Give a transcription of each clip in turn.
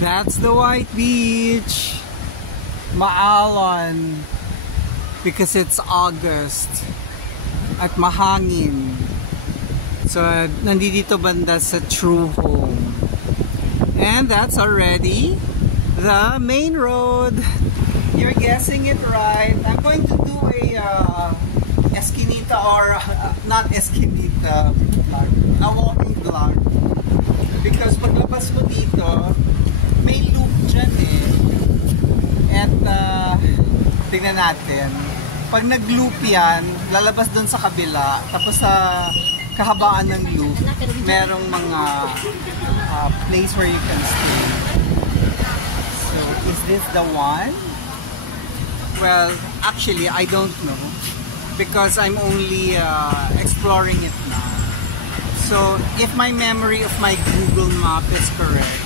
That's the White Beach. Maalon. Because it's August. At mahangin. So, nandito banda sa True Home. And that's already the main road. You're guessing it right. I'm going to do a eskinita or not eskinita, a walking vlog. Because paglabas mo dito, may loop dyan eh. At tingnan natin. Pag nag-loop yan, lalabas dun sa kabila. Tapos sa kahabaan ng loop, merong mga place where you can stay. So, is this the one? Well, actually, I don't know. Because I'm only exploring it now. So, if my memory of my Google Map is correct,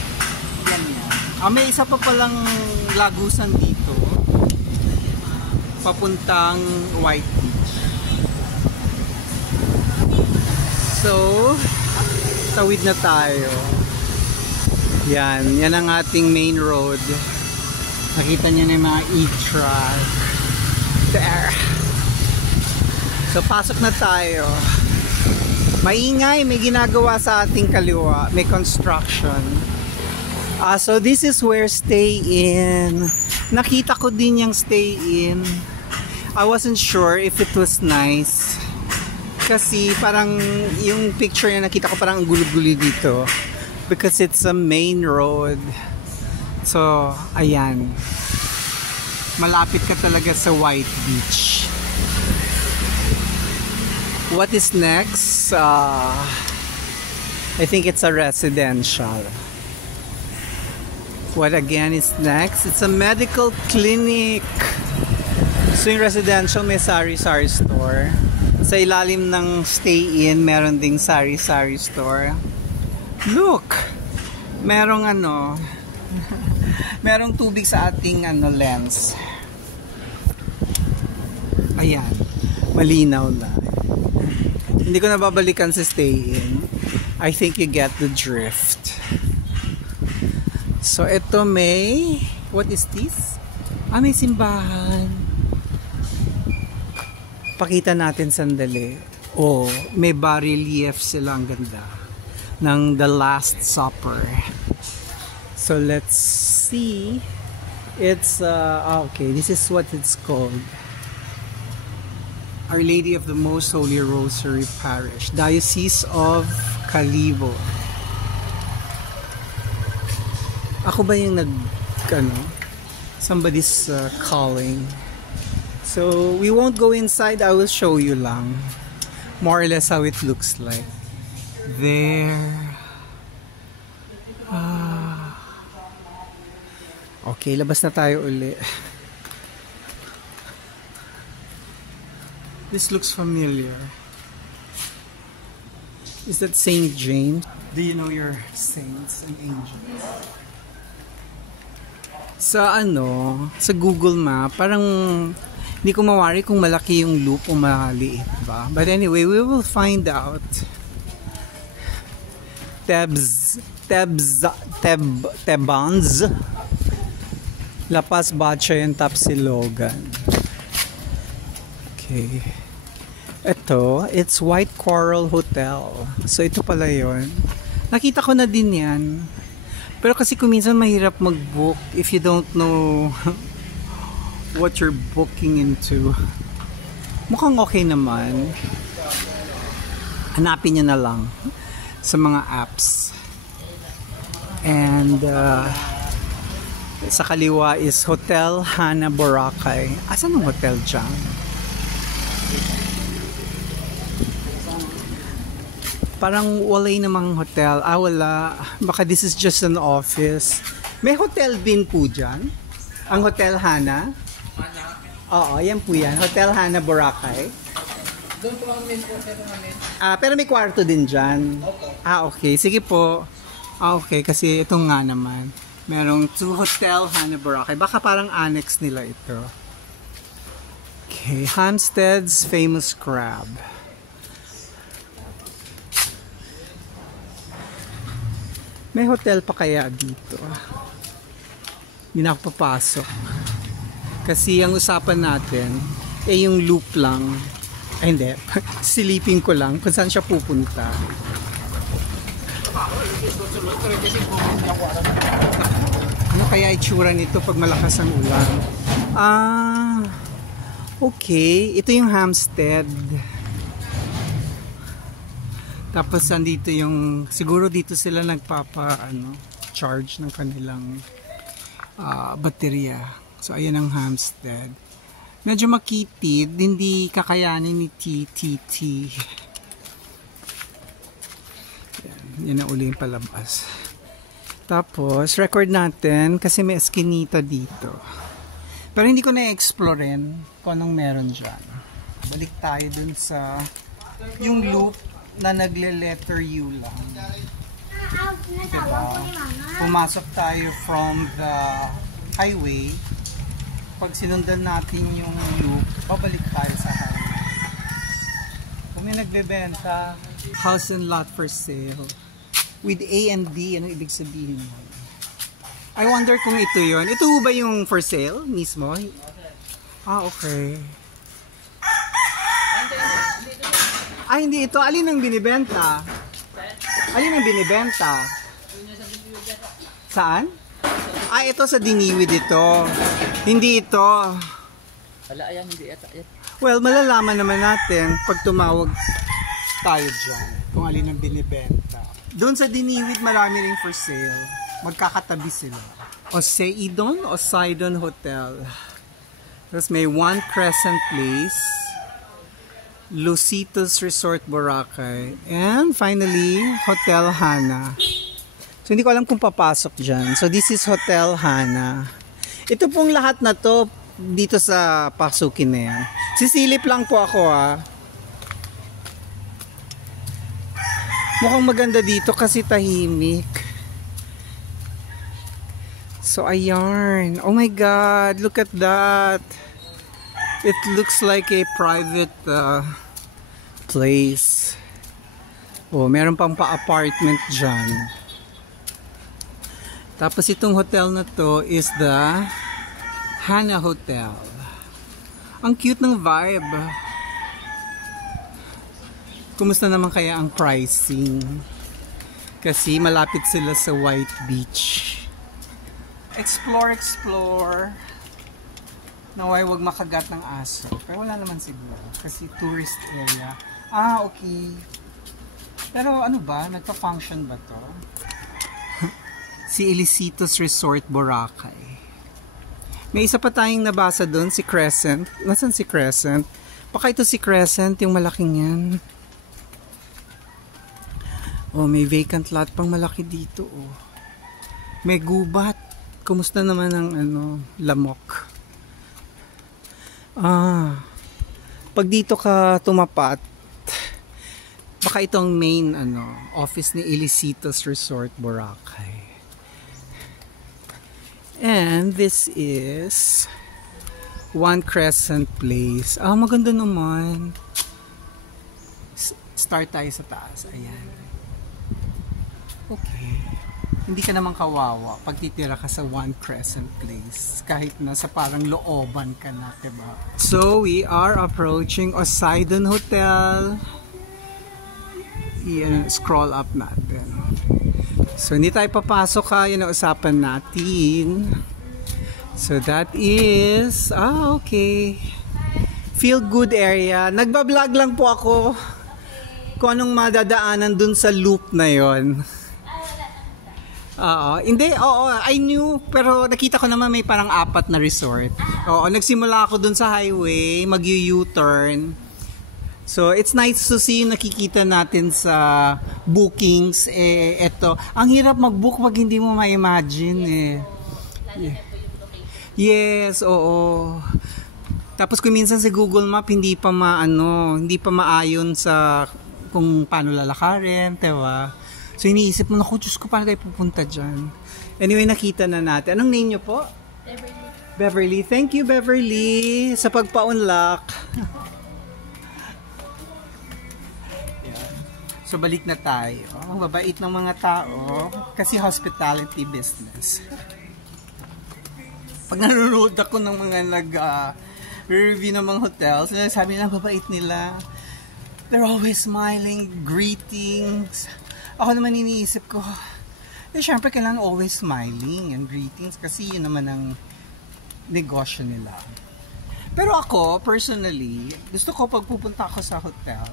yan yan. May isa pa palang lagusan dito. Papuntang White Beach. So, tawid na tayo. Yan. Yan ang ating main road. Nakita niyo na yung mga e-truck. There. So, pasok na tayo. Maingay, may ginagawa sa ating kaliwa. May construction. So, this is where Stay In. Nakita ko din yung Stay In. I wasn't sure if it was nice. Kasi parang yung picture na nakita ko parang gulo-gulo dito. Because it's a main road. So, ayan. Malapit ka talaga sa White Beach. What is next? I think it's a residential. What again is next? It's a medical clinic. So yung residential may sari-sari store. Sa ilalim ng Stay In, meron ding sari-sari store. Look! Merong merong tubig sa ating lens. Ayan. Malinaw na. Hindi ko nababalikan sa Stay In. I think you get the drift. So ito may, what is this? May simbahan. Pakita natin sandali. May bas-relief sila, ang ganda ng The Last Supper. So let's see. It's okay, this is what it's called. Our Lady of the Most Holy Rosary Parish, Diocese of Kalibo. Ako ba yung somebody's calling. So, we won't go inside. I will show you lang. More or less how it looks like. There. Okay, labas na tayo uli. This looks familiar. Is that Saint James? Do you know your saints and angels? Sa sa Google Map, parang hindi ko mawari kung malaki yung loop o maliit ba. But anyway, we will find out. Tebans, La Paz, Batchoy, and Tapsilogan. Okay. Ito, it's White Coral Hotel. So, ito pala yun. Nakita ko na din yan. Pero kasi kung minsan mahirap mag-book if you don't know what you're booking into. Mukhang okay naman. Hanapin nyo na lang sa mga apps. And sa kaliwa is Hotel Hana Boracay. Asan ang hotel dyan? Parang walay namang hotel. Wala. Baka this is just an office. May hotel din po dyan. Ang Hotel Hana. Oo, yan po yan. Hotel Hana Boracay. Doon po ang main po, pero namin. Pero may kwarto din dyan. Okay. Sige po. Okay, kasi ito nga naman. Merong Hotel Hana Boracay. Baka parang annex nila ito. Okay. Hampstead's Famous Crab. May hotel pa kaya dito? Hindi na ako papasok. Kasi ang usapan natin, yung loop lang. Ay hindi, silipin ko lang kung saan siya pupunta. Ano kaya itsura nito pag malakas ang ulan? Okay. Ito yung Hampstead. Tapos andito yung, siguro dito sila charge ng kanilang baterya. So ayan ang Hampstead. Medyo makitid, hindi kakayanin ni TTT. Yan na uli yung palabas. Tapos, record natin kasi may eskinita dito. Pero hindi ko na-explorein kung anong meron dyan. Balik tayo dun sa yung loop na nagle-letter U lang. Diba? Pumasok tayo from the highway. Pag sinundan natin yung loop, babalik tayo sa highway. Kung may nagbebenta, house and lot for sale. With A and D, ano ibig sabihin mo? I wonder kung ito yon. Ito ba yung for sale mismo? Okay. Hindi ito. Alin ang binibenta? Alin ang binibenta? Saan? Ito sa Diniwid ito. Hindi ito. Wala yan, hindi ito. Well, malalaman naman natin pag tumawag tayo dyan kung alin ang binibenta. Doon sa Diniwid, marami rin for sale. Magkakatabi sila. Oseidon o Sidon Hotel. Tapos may One Crescent Place, Lucitos Resort Boracay, and finally, Hotel Hana. So hindi ko alam kung papasok dyan. So this is Hotel Hana. Ito pong lahat na to dito sa pasukin na yan. Sisilip lang po ako Mukhang maganda dito kasi tahimik. So ayan. Oh my God, look at that. It looks like a private place. Oh, meron pang pa-apartment dyan. Tapos itong hotel na to is the Hana Hotel. Ang cute ng vibe. Kumusta naman kaya ang pricing? Kasi malapit sila sa White Beach. Explore. Naway wag makagat ng aso. Pero wala naman siguro. Kasi tourist area. Okay. Pero ano ba? Nagpa-function ba to? Si Ilicitos Resort Boracay. May isa pa tayong nabasa doon, si Crescent. Nasaan si Crescent? Baka ito si Crescent, yung malaking yan. Oh, may vacant lot pang malaki dito. Oh. May gubat. Kumusta naman ang lamok? Pag dito ka tumapat, baka itong main office ni Ilicitos Resort Boracay. And this is One Crescent Place. Maganda naman. Start tayo sa taas. Ayan. Okay. Hindi ka naman kawawa pag titira ka sa One Crescent Place. Kahit nasa parang looban ka na, diba? So, we are approaching Oseidon Hotel. Scroll up natin. So, hindi tayo papasok yun ang usapan natin. So, that is, okay. Feel good area. Nagbablog lang po ako kung anong madadaanan dun sa loop na yon. Hindi, I knew, pero nakita ko naman may parang 4 na resort. Nagsimula ako dun sa highway, mag-U-turn. So, it's nice to see yung nakikita natin sa bookings. Eto, ang hirap mag-book pag hindi mo ma-imagine. Yes, oo. Tapos kung minsan sa Google Map, hindi pa maayon sa kung paano lalakarin, diba? So, iniisip mo, naku, Diyos ko, paano tayo pupunta dyan? Anyway, nakita na natin. Anong name nyo po? Beverly. Thank you, Beverly, sa pagpa-unlock. So, balik na tayo. Ang babait ng mga tao kasi hospitality business. Pag nanonood ako ng mga review ng mga hotels, sabi nila, babait nila. They're always smiling, greetings. Ako naman iniisip ko, syempre kailangan always smiling and greetings kasi yun naman ang negosyo nila. Pero ako, personally, gusto ko pag pupunta ako sa hotel,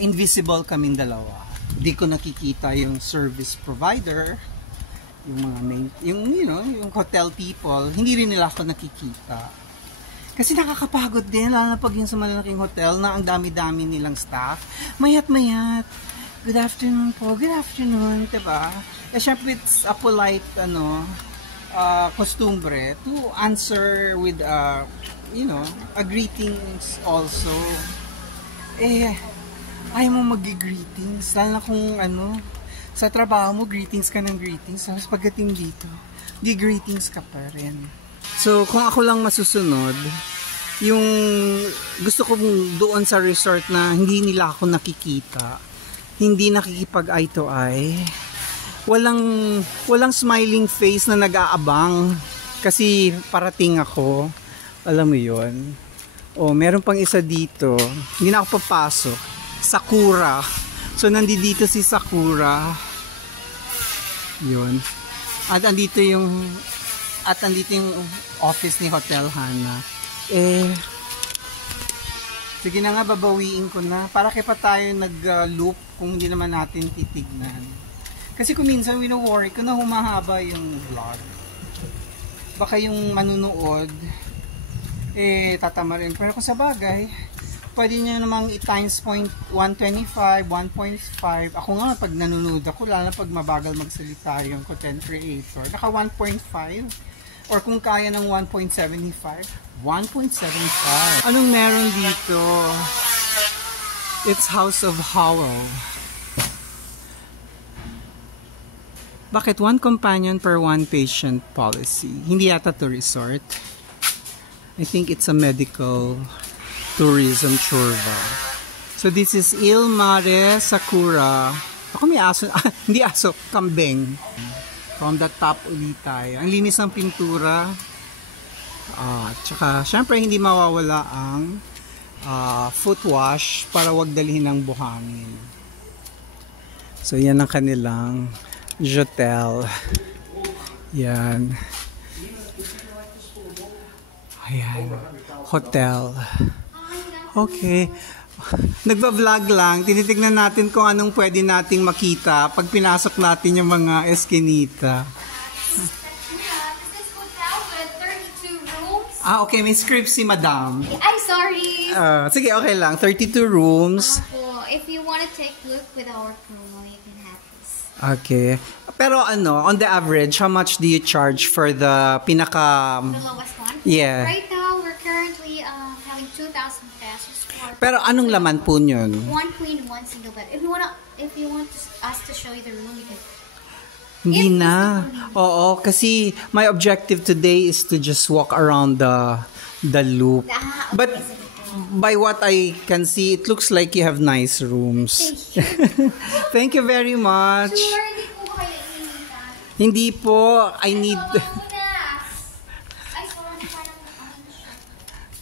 invisible kaming dalawa. Di ko nakikita yung service provider, yung mga yung hotel people, hindi rin nila ako nakikita. Kasi nakakapagod din, lalo na pag yung sa malalaking hotel na ang dami-dami nilang staff. Mayat-mayat. Good afternoon po, good afternoon, diba? Syempre, it's a polite, costumbre to answer with, a greetings also. Ayaw mo mag-greetings, lalo na kung, sa trabaho mo, greetings ka ng greetings. Tapos pagdating dito, greetings ka pa rin. So, kung ako lang masusunod, yung gusto kong doon sa resort na hindi nila ako nakikita, hindi nakikipag eye to eye, walang smiling face na nag-aabang kasi parating ako, alam mo yon. Meron pang isa dito, hindi na ako papasok, Sakura. So nandito si Sakura, yun, at andito yung office ni Hotel Hana. Sige na nga, babawiin ko na. Para kaya pa tayo nag-loop kung hindi naman natin titignan. Kasi kung minsan wino-worry ko na humahaba yung vlog. Baka yung manunood, tatama rin. Pero kung sa bagay, pwede nyo namang i-times 1.25, 1.5. Ako nga, pag nanonood ako, lalo na pag mabagal magsalita yung content creator, naka 1.5. Or kung kaya ng 1.75, 1.75. Anong meron dito? It's House of Howell. Bakit one companion per one patient policy? Hindi yata to resort. I think it's a medical tourism churva. So this is Il Mare Sakura. Ako may aso. Hindi aso, kambing. From the top ulit tayo. Ang linis ng pintura. Tsaka, syempre, hindi mawawala ang foot wash para wag dalhin ng buhangin. So, yan ang kanilang hotel. Yan. Ayan. Hotel. Okay. Nagba-vlog lang, tinitignan natin kung anong pwede nating makita pag pinasok natin yung mga eskinita. This hotel with 32 rooms. Okay, may script si Madam. Ay, sorry. Sige, okay lang. 32 rooms. If you want to take a look with our promo, you can have this. Okay. Pero on the average, how much do you charge for the pinaka... The lowest one? Yeah. Right now, we're currently having 2,000 pesos. Pero anong laman po yun? One queen, one single bed. If you want us to show you the room, you can. Hindi na. Oo, kasi my objective today is to just walk around the loop. Okay. But by what I can see, it looks like you have nice rooms. Thank Thank you. you very much. Sure, hindi po ba kayo iniinita? Hindi po, I need... Ay, sorry, parang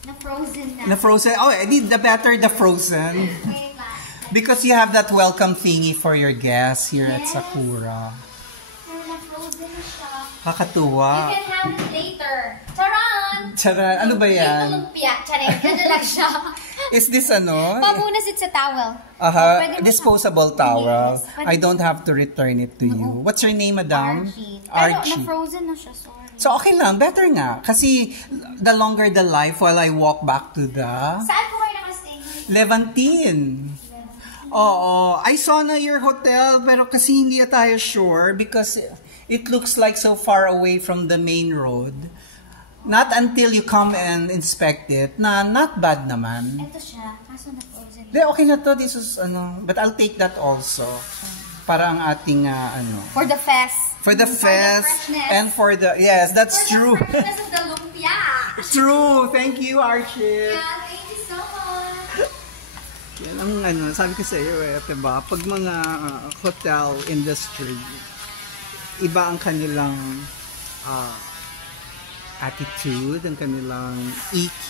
na-frozen na. Na-frozen. Oh, the better the frozen. Okay, bye. Because you have that welcome thingy for your guests here at Yes. Sakura. Pero na-frozen na siya. Kakatuwa. You can have it later. Charan! Charan, ano ba Yung yan? lumpia. Charan, gano'n lang siya. Is this Pamunas it's a towel. Pwede mo disposable towel. Yes. I don't have to return it to you. What's your name, madam? Pero na-frozen na siya, sorry. So, okay lang. Better nga. Kasi, the longer the life while I walk back to the Saan po kayo nakastay? Levantine. Oo. I saw na your hotel, pero kasi hindi na tayo sure because it looks like so far away from the main road. Not until you come and inspect it, na not bad naman. Ito siya, kaso na-frozen. De, okay na to. This is, but I'll take that also. Para ang ating, For the fest. For the fest. freshness. And for the, yes, that's For true. the freshness of the lumpia. True. Thank you, Archie. Yeah, thank you so much. Yan ang sabi ko sa iyo diba? Pag mga hotel industry, iba ang kanilang attitude, ang kanilang EQ.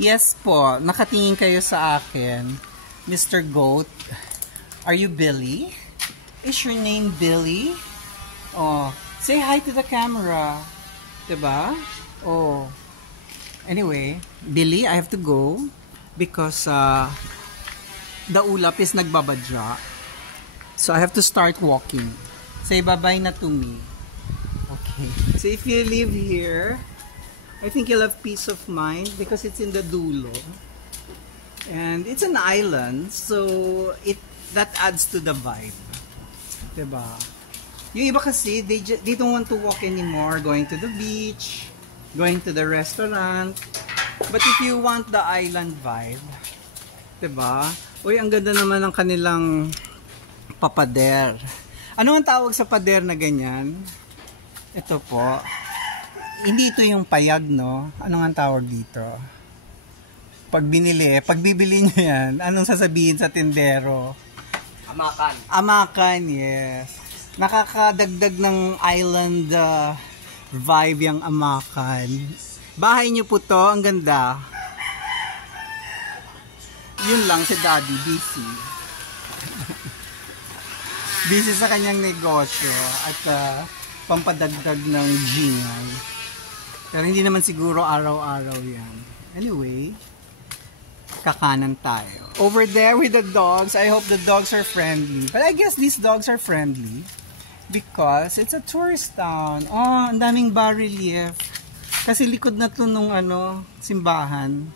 Yes po, nakatingin kayo sa akin. Mr. Goat, are you Billy? Is your name Billy? Oh, say hi to the camera. Diba? Oh. Anyway, Billy, I have to go because the ulap is nagbabadya. So I have to start walking. Say bye-bye na to me. Okay. So if you live here, I think you'll have peace of mind because it's in the dulo. And it's an island, so that adds to the vibe. Diba? Yung iba kasi, they don't want to walk anymore, going to the beach, going to the restaurant. But if you want the island vibe, diba? Uy, ang ganda naman ng kanilang papader. Ano ang tawag sa pader na ganyan? Ito po. Hindi ito yung payag, no? Ano ang tawag dito? Pag bibili nyo yan, anong sasabihin sa tindero? Amakan. Amakan, yes. Nakakadagdag ng island vibe yung amakan. Bahay nyo po to, ang ganda. Yun lang si Daddy, busy. Busy sa kanyang negosyo at pampadagdag ng jingle. Pero hindi naman siguro araw-araw yan. Anyway, kakanan tayo. Over there with the dogs, I hope the dogs are friendly. But I guess these dogs are friendly because it's a tourist town. Oh, ang daming bas-relief. Kasi likod na to nung simbahan.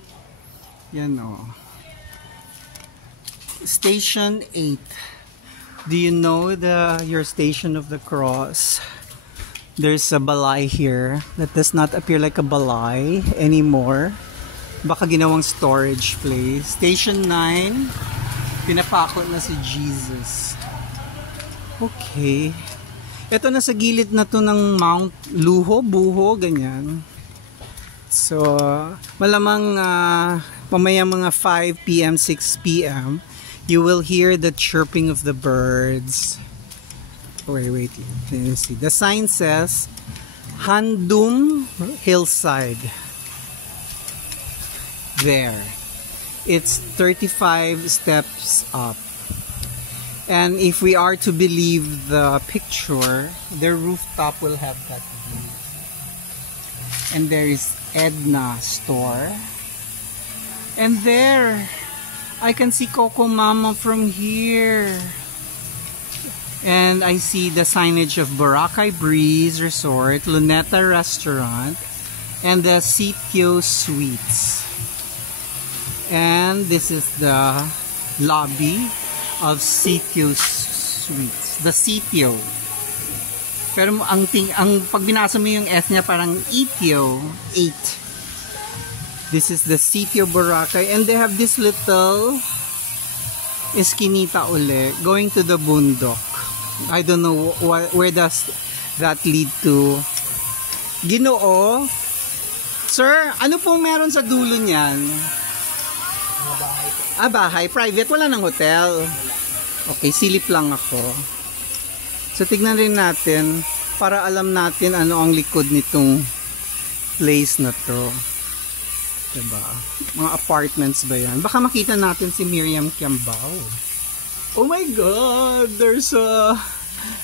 Yan oh. Station 8. Do you know your Station of the Cross? There's a balay here that does not appear like a balay anymore. Baka ginawang storage place. Station 9, pinapakot na si Jesus. Okay. Ito na sa gilid na to ng Mount Luho, Buho, ganyan. So, malamang mamaya mga 5 p.m., 6 p.m., you will hear the chirping of the birds. Wait. Can you see? The sign says Handum Hillside. There. It's 35 steps up. And if we are to believe the picture, their rooftop will have that view. And there is Edna store. And there, I can see Coco Mama from here. And I see the signage of Boracay Breeze Resort, Luneta Restaurant, and the Sitio Suites. And this is the lobby of Sitio Suites. The Sitio. Pero ang pag binasa mo yung S niya parang Itio 8. This is the Sitio Boracay, and they have this little eskinita uli going to the bundok. I don't know where does that lead to. Ginoo, sir, ano pong meron sa dulo niyan? Bahay. Private, wala ng hotel. Okay, silip lang ako. So tignan rin natin para alam natin ano ang likod nitong place na to. Diba? Mga apartments ba yan? Baka makita natin si Miriam Kiambao. Oh my God! There's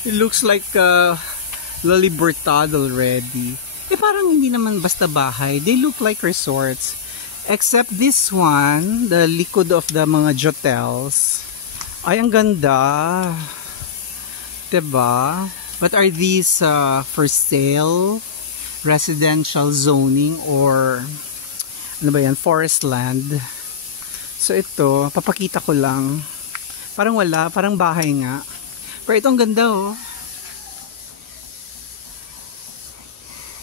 it looks like La Libertad already. Parang hindi naman basta bahay. They look like resorts. Except this one, the likod of the mga jotels. Ay, ang ganda. Diba? But are these for sale? Residential zoning or ano ba yan? Forest land. So ito, papakita ko lang. Parang wala, parang bahay nga. Pero ito ang ganda oh.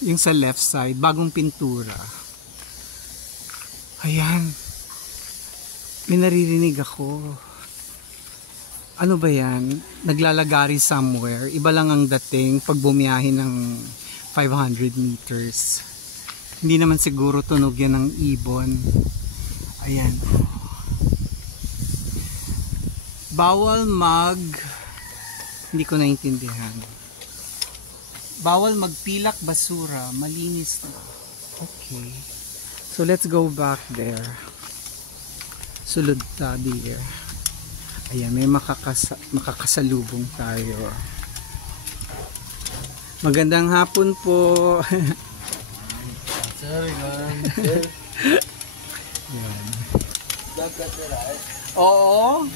Yung sa left side, bagong pintura. Ayan. May naririnig ako. Ano ba yan? Naglalagari somewhere. Iba lang ang dating pag bumiyahin ng 500 meters. Hindi naman siguro tunog yan ng ibon. Ayan. Bawal hindi ko naintindihan. Bawal magpilak basura. Malinis na. Okay. So let's go back there. Sulod tabi there. Ayan, may makakasalubong tayo. Magandang hapon po. Sorry man. Yan. Oo.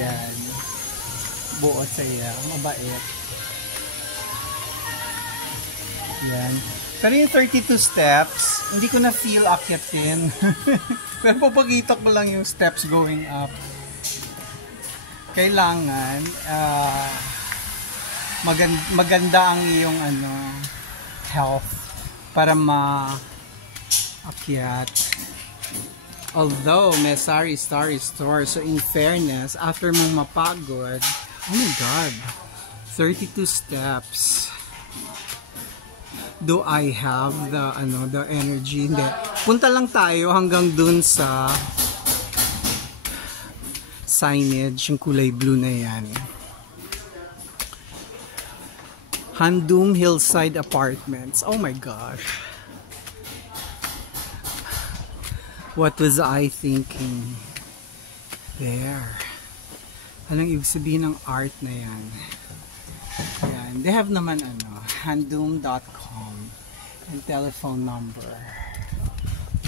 Yan. Buo saya. Mabait. Yan. Pero yung 32 steps, hindi ko na feel akyatin. Pero papakita ko lang yung steps going up. Kailangan maganda ang iyong health para maakyat. Although may sari store, so in fairness, after mong mapagod, oh my god, 32 steps. Do I have the energy? Hindi. Punta lang tayo hanggang dun sa signage, yung kulay blue na yan. Handum Hillside Apartments. Oh my gosh. What was I thinking? There. Anong ibig sabihin ng art na yan? Yan. They have naman handum.com and telephone number.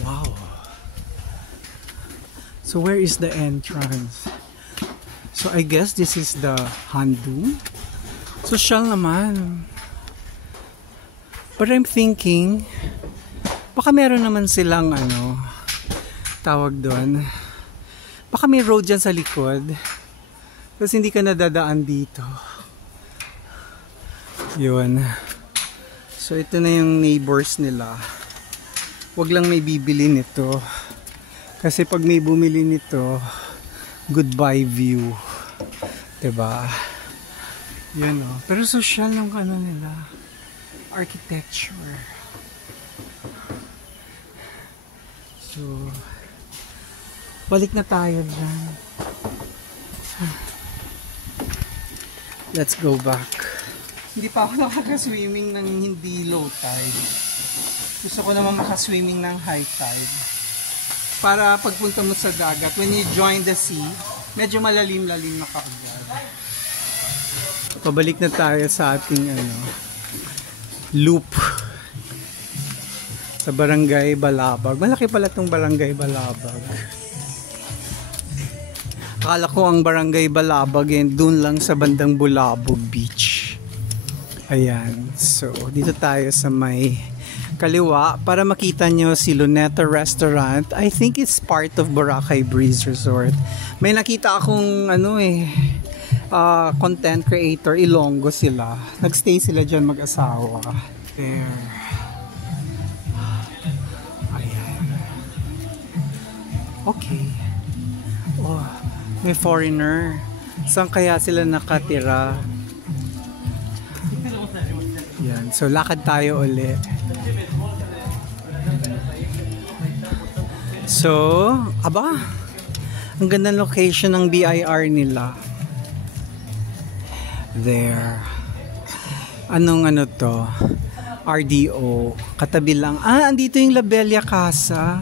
Wow. So where is the entrance? So I guess this is the Handum. Social naman. But I'm thinking, baka meron naman silang tawag doon. Baka may road dyan sa likod. Tapos hindi ka nadadaan dito. Yun. So ito na yung neighbors nila. Wag lang may bibili nito. Kasi pag may bumili nito, goodbye view. Diba? Yan o. Pero social ng nila. Architecture. So, balik na tayo dyan. Let's go back. Hindi pa ako nakaka-swimming ng hindi low tide. Gusto ko naman makaswimming ng high tide. Para pagpunta mo sa dagat, when you join the sea, medyo malalim-lalim na kaagad. Pabalik na tayo sa ating loop sa Barangay Balabag. Malaki pala itong Barangay Balabag. Akala ko ang Barangay Balabag dun lang sa bandang Bulabog Beach. Ayan. So, dito tayo sa may kaliwa para makita nyo si Luneta Restaurant. I think it's part of Boracay Breeze Resort. May nakita akong content creator, Ilonggo sila. Nagstay sila dyan mag-asawa. There. Ayan. Okay. Oh, may foreigner. Saan kaya sila nakatira? Yan. So, lakad tayo ulit. So, ang ganda ng location ng BIR nila. There. Anong to? RDO. Katabi lang. Andito yung La Bella Casa.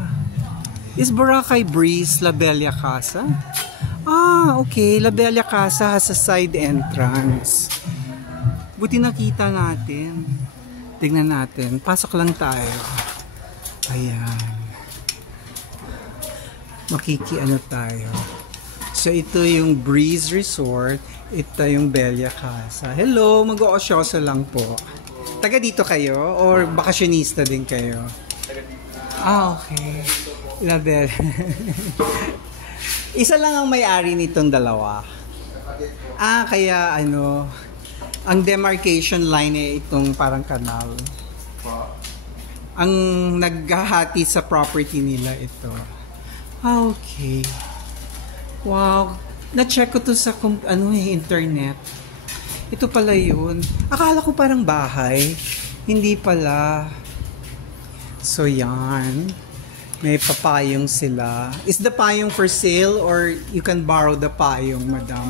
Is Boracay Breeze La Bella Casa? Okay. La Bella Casa has a side entrance. Buti nakita natin. Tingnan natin. Pasok lang tayo. Ayan. Tayo. So, ito yung Breeze Resort. Ito yung Bella Casa. Hello, mag-oosyoso lang po. Taga dito kayo? Or bakasyonista din kayo? Okay. La Bella. Isa lang ang may-ari nitong dalawa. Kaya ang demarcation line itong parang kanal. Ang naghahati sa property nila ito. Okay. Wow. Na-check ko to sa internet. Ito pala yun. Akala ko parang bahay. Hindi pala. So yan. May papayong sila. Is the payong for sale or you can borrow the payong, madam?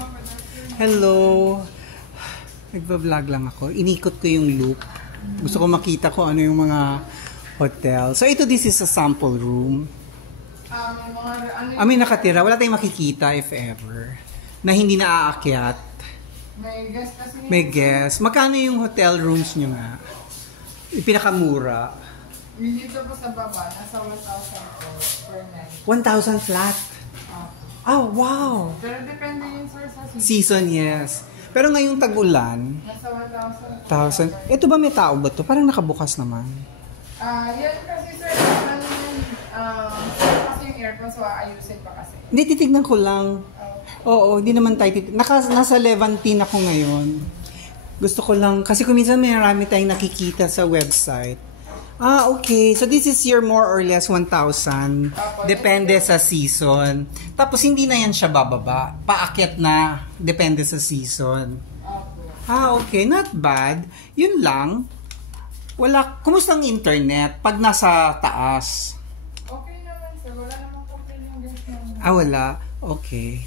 Hello. Nagba-vlog lang ako. Inikot ko yung loop. Gusto ko makita ko ano yung mga hotel. So ito, this is a sample room. May nakatira. Wala tayong makikita if ever. Na hindi naaakyat. May guest. Magkano yung hotel rooms nyo nga? Pinakamura. Dito po sa baba, nasa 1,000 po per night. 1,000 flat. Oh, wow. Pero depende yun sir sa season. Season, yes. Pero ngayong tag-ulan, Nasa 1,000. 1,000. Ito ba may tao ba to? Parang nakabukas naman. Yan kasi sir, kasi yung aircon, so ayusin pa kasi. Hindi, titignan ko lang. Oo, hindi naman tayo nasa Levantine ako ngayon. Gusto ko lang, kasi kung minsan may marami tayong nakikita sa website. Okay. So this is your more or less 1,000. Depende sa season. Tapos hindi na yan siya bababa. Paakyat na. Depende sa season. Okay. Not bad. Yun lang. Kumusta ang internet pag nasa taas? Okay naman sir. Wala namang complaint yung guest namin. Wala. Okay.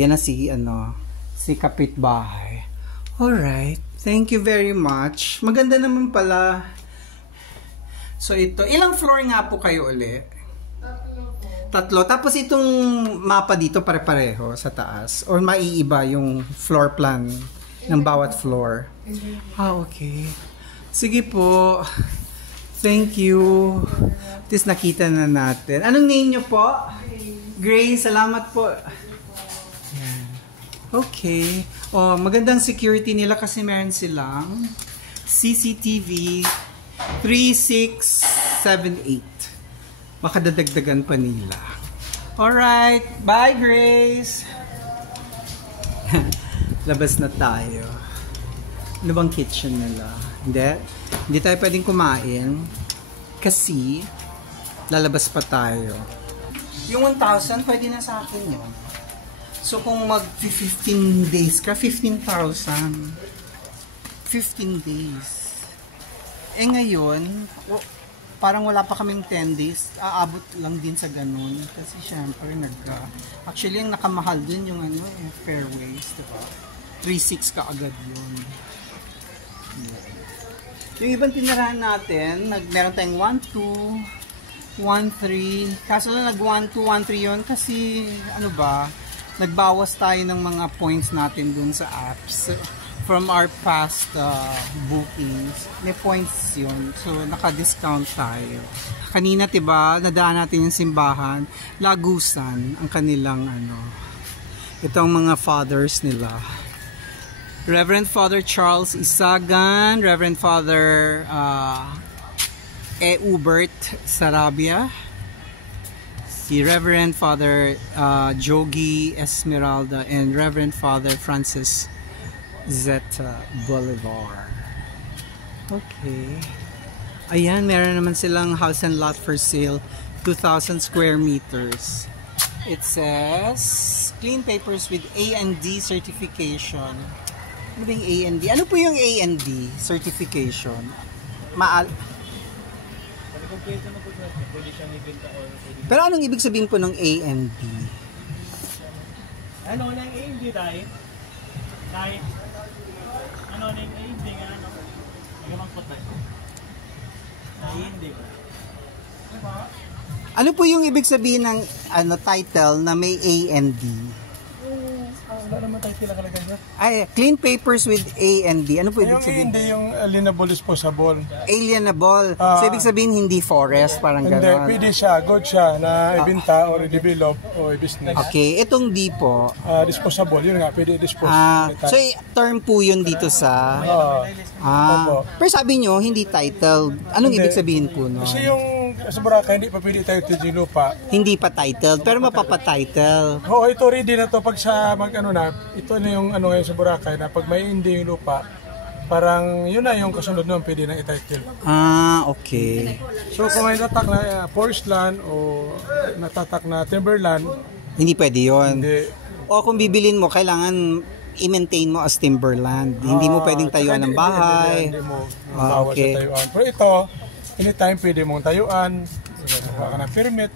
Yan na si kapitbahay. Alright. Thank you very much. Maganda naman pala. So ito, ilang floor nga po kayo uli? 3 po. 3. Tapos itong mapa dito pare-pareho sa taas? Or maiiba yung floor plan ng bawat floor? Okay. Sige po. Thank you. At least nakita na natin. Anong name nyo po? Grace. Salamat po. Yan. Okay. Magandang security nila kasi meron silang CCTV 3678. Baka dadagdagan pa nila. Alright. Bye, Grace. Labas na tayo. Ano bang kitchen nila? Hindi tayo pwedeng kumain kasi lalabas pa tayo. Yung 1,000 pwede na sa akin yun. So kung mag 15 days ka, 15,000. 15 days. Ngayon, parang wala pa kaming 10 days. Aabot lang din sa ganun. Kasi syempre, actually, ang nakamahal dun yung Fairways, diba? 3,600 ka agad yun. Yung ibang tinirahan natin, meron tayong 1,2, 1,3. Kaso lang nag 1,2, 1,3 yun kasi, nagbawas tayo ng mga points natin dun sa apps. From our past bookings, may points yun. So, naka-discount tayo. Kanina, diba, nadaan natin yung simbahan. Lagusan ang kanilang, itong mga fathers nila. Reverend Father Charles Isagan, Reverend Father Hubert Sarabia, si Reverend Father Jogi Esmeralda, and Reverend Father Francis Zeta Bolivar. Okay. Ayan, meron naman silang house and lot for sale. 2,000 square meters. It says, clean papers with A&D certification. Ano ba yung A&D? Ano po yung A&D certification? Pero anong ibig sabihin po ng A&D? Ano na yung A&D tayo? Kahit ano na yung A&D nga nagamangkot na A&D ba? Ano po yung ibig sabihin ng title na may A&D? Wala naman tayo kailangan niya. Clean papers with A&D. Ano po ibig sabihin? Hindi yung alienable disposable. Alienable. So ibig sabihin hindi forest, parang Hindi, gano'n. pwede siya, good siya na ibenta or i-develop o i-business. Okay, itong D po. Disposable, yun nga, pwede i-dispose. So term po yun dito sa... Pero sabi nyo, hindi titled. Anong ibig sabihin po nun? Kasi yung sa Boracay, hindi pa pwede tayo tinig lupa. Hindi pa titled, pero mapapatitle. Oo, ito ready na to pag sa ito na yung ngayon sa Boracay na pag may hindi yung lupa, parang yun na yung kasunod nun pwede na i-title. Okay. So kung may natak na forest land o natatak na timberland, hindi pwede yun. hindi. O kung bibilin mo, kailangan i-maintain mo as timberland. Hindi mo pwedeng tayuan ng bahay. Hindi mo bawas sa tayuan. Pero ito, anytime pwede mong tayuan, baka na permit,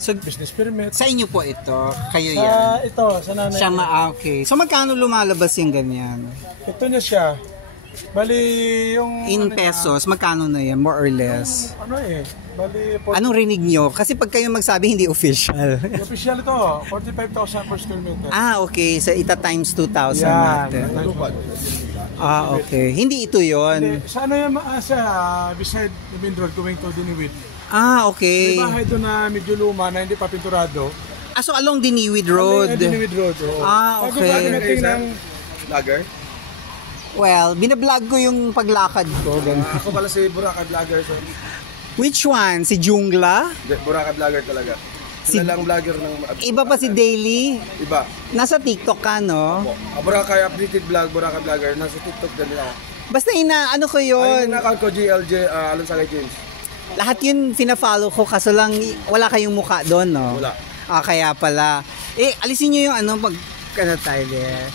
So, business permit. sa inyo po ito? Kayo Sa yan? ito, sa nanay. Siya niya. okay. So, magkano lumalabas yung ganyan? Ito niya siya. Bali, yung... In pesos, magkano na yan? More or less? Ano eh? Bali, Anong rinig nyo? Kasi pag kayo magsabi, hindi official. official ito, 45,000 per square meter. Okay. So, ita times 2,000 Yan. natin. Okay. Hindi ito yon. Hindi, sa ano yan, sa beside the main road going to Diniwid. Okay. May bahay doon na medyo luma na hindi pa pinturado. So, along Diniwid Road. Diniwid Road, oo. Okay. Bago natin ng... Vlogger? Well, binablog ko yung paglakad ko. Ako pala si Boracay Vlogger. So, Which one? Si Jungla? Boracay Vlogger talaga. Si- Sila lang vlogger ng... Iba pa si Daily? Iba. Nasa TikTok ka, no? Boracay updated vlog, Boracay Vlogger. Nasa TikTok din ako. Basta ano ko Ayun yun. yung account ko, GLJ, Alonsagay James. Lahat yun fina-follow ko, kaso lang wala kayong mukha doon, no? Wala. Kaya pala. Alisin nyo yung ano tayo there.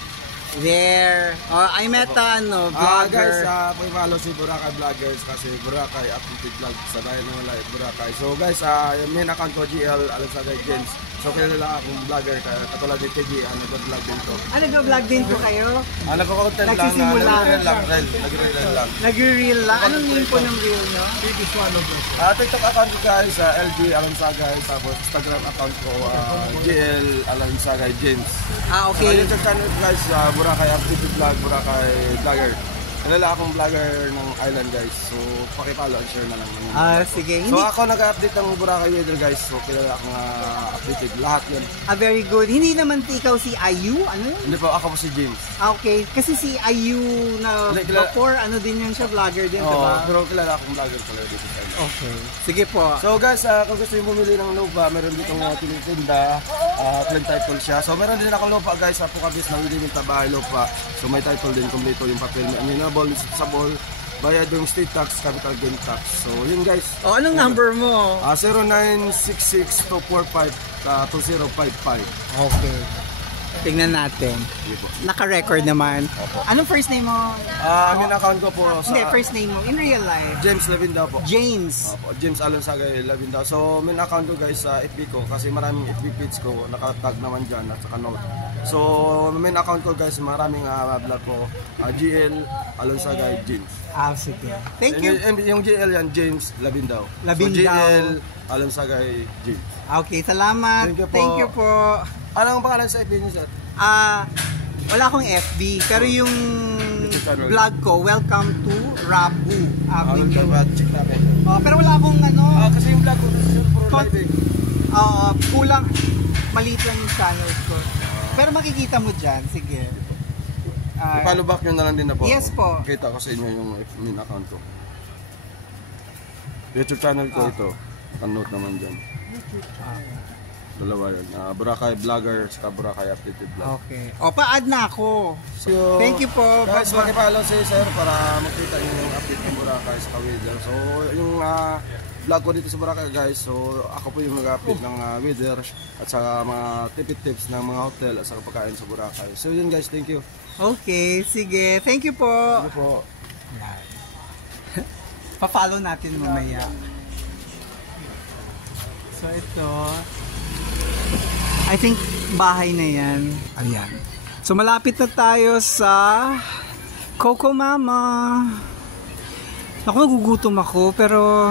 There. I met vlogger. Guys, pag-follow si Boracay Vloggers kasi Boracay updated vlog sa Bayan ng Live Boracay. So guys, yung main account ko, GL Alonsagay James. So kilala akong vlogger, katulad ni TG, nag-vlog din to. Nag-vlog din po kayo? Nagko-content lang, Nagsisimula. nagre-reel lang. Nag-reel lang? Anong name po ng reel nyo? TikTok account ko guys, LG Alonsagay, tapos Instagram account ko, GL Alonsagay James. Okay. YouTube channel guys, Boracay updated vlog, Boracay Vlogger. Kilala akong vlogger ng island guys, so pakipalo and share na lang. Sige. So ako nag-update ng Boracay weather guys, so kilala akong updated lahat yun. Very good. Hindi naman ikaw si Ayu? Ano yun? Hindi po, ako po si James. Okay. Kasi si Ayu na Hindi, kilala- before, din yan siya, vlogger din, diba? Pero kilala akong vlogger pala dito sa island. Okay. Sige po. So guys, kung gusto nyo bumili ng lupa, meron ditong tinitinda, claim title siya. So meron din akong lupa guys, sa Pukabis na willing bahay lupa. So may title din, kompleto yung papel, amenable, subsable, bayad yung state tax, capital gain tax. So yun guys. Anong number mo? 0966-245-2055. Okay. Tingnan natin. Naka-record naman. Anong first name mo? Amin account ko po sa... Hindi, first name mo. In real life. James Lavindao po. James. James Alonsagay Lavindao. So, main account ko guys sa FB ko kasi maraming FB page ko, nakatag naman dyan at saka note. So, main account ko guys, maraming vlog ko. GL Alonsagay James. Sige. Thank you. And yung GL yan, James Lavindao. Lavindao. So, GL Alonsagay James. Okay, salamat. Thank you po. Anong pangalan sa FB niyo, sir? Wala akong FB, pero yung channel. vlog ko, Welcome to Rabu Avenue. Check natin. Pero wala akong Kasi yung vlog ko, puro Con- live eh. kulang, maliit lang yung channels ko. Pero makikita mo dyan, sige. Follow back nyo na lang din na po. Yes po. Kita ko sa inyo yung main account ko. YouTube channel ko ito. Panood naman dyan. Dalawa yun. Boracay Vlogger sa Boracay Updated Vlog. Okay. Pa-add na ako. So, Thank you po. guys, makipalo si sir para makita yung update ng Boracay sa weather. So, yung vlog ko dito sa Boracay guys. So, ako po yung nag-update ng weather at sa mga tips ng mga hotel at sa pagkain sa Boracay. So, yun guys, thank you. Okay, sige. Thank you po. Thank you po. Pa-follow natin mamaya. So, ito. I think bahay na yan. Ayan. So malapit na tayo sa Coco Mama. Naku, nagugutom ako pero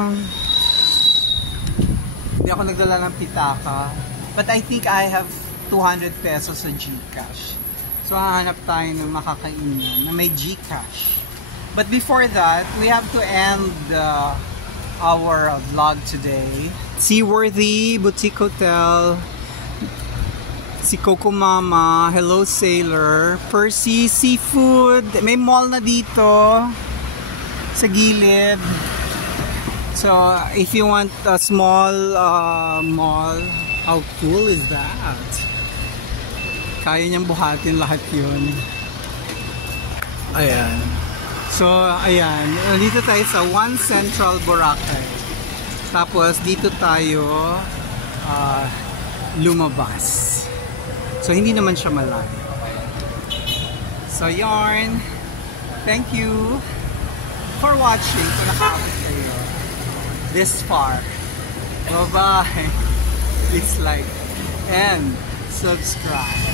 hindi ako nagdala ng pitaka. But I think I have 200 pesos sa GCash. So hahanap tayo ng makakainan na may GCash. But before that, we have to end our vlog today. Seaworthy Boutique Hotel, si Coco Mama, Hello Sailor, Percy Seafood, may mall na dito sa gilid. So if you want a small mall, how cool is that? Kaya niyang buhatin lahat yun. Ayan. So ayan, dito tayo sa One Central Boracay. Tapos dito tayo lumabas. So, hindi naman siya malayo. So, yarn. Thank you for watching. Kung nakakapit kayo this far. Bye-bye. please like and subscribe.